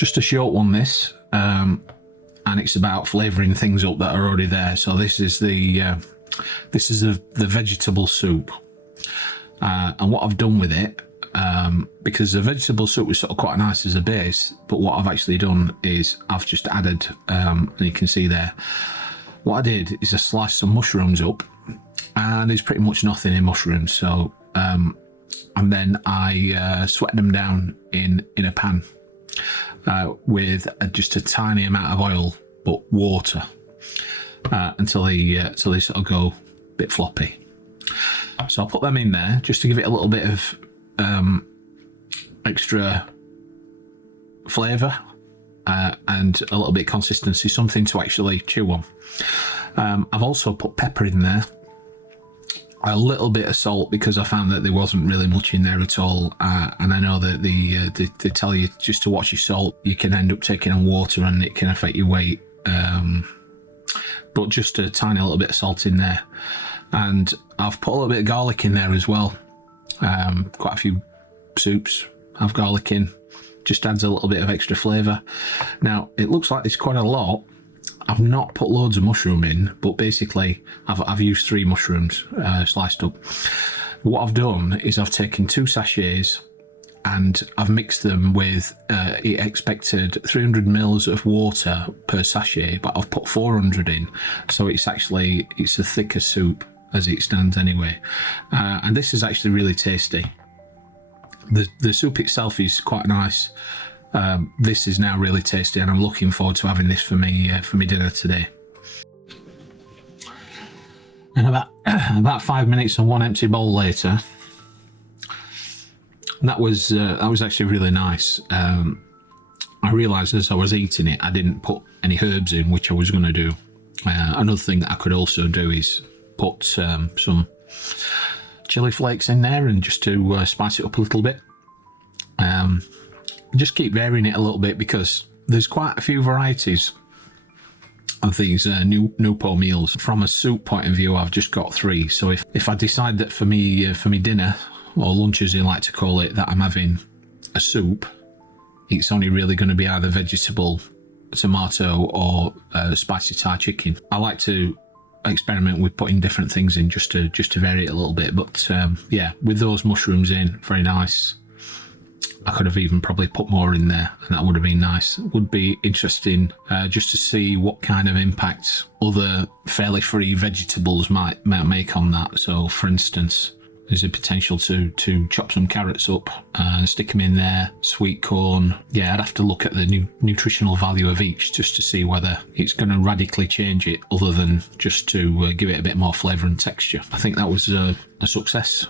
Just a short one, this, and it's about flavouring things up that are already there. So this is the vegetable soup, and what I've done with it, because the vegetable soup was sort of quite nice as a base, but what I've actually done is I've just added, and you can see there, what I did is I sliced some mushrooms up, and there's pretty much nothing in mushrooms. So, and then I sweated them down in a pan with just a tiny amount of oil, but water, until they sort of go a bit floppy. So I'll put them in there just to give it a little bit of extra flavour and a little bit of consistency, something to actually chew on. I've also put pepper in there, a little bit of salt, because I found that there wasn't really much in there at all, and I know that they tell you just to watch your salt. You can end up taking on water and it can affect your weight, but just a tiny little bit of salt in there. And I've put a little bit of garlic in there as well. Quite a few soups have garlic in, just adds a little bit of extra flavour. Now it looks like there's quite a lot. I've not put loads of mushroom in, but basically I've used 3 mushrooms sliced up. What I've done is I've taken 2 sachets and I've mixed them with expected 300 mils of water per sachet, but I've put 400 in, so it's a thicker soup as it stands anyway, and this is actually really tasty. The soup itself is quite nice. This is now really tasty, and I'm looking forward to having this for me dinner today. And about 5 minutes and 1 empty bowl later, that was actually really nice. I realised as I was eating it, I didn't put any herbs in, which I was going to do. Another thing that I could also do is put some chili flakes in there, and just to spice it up a little bit. Just keep varying it a little bit, because there's quite a few varieties of these Nupo meals. From a soup point of view, I've just got 3. So if I decide that for me dinner, or lunch as you like to call it, that I'm having a soup, it's only really going to be either vegetable, tomato, or spicy Thai chicken. I like to experiment with putting different things in just to vary it a little bit, but yeah, with those mushrooms in, very nice. I could have even probably put more in there, and that would have been nice. It would be interesting just to see what kind of impact other fairly free vegetables might make on that. So for instance, there's a potential to chop some carrots up and stick them in there, sweet corn. Yeah, I'd have to look at the nutritional value of each just to see whether it's going to radically change it, other than just to give it a bit more flavour and texture. I think that was a success.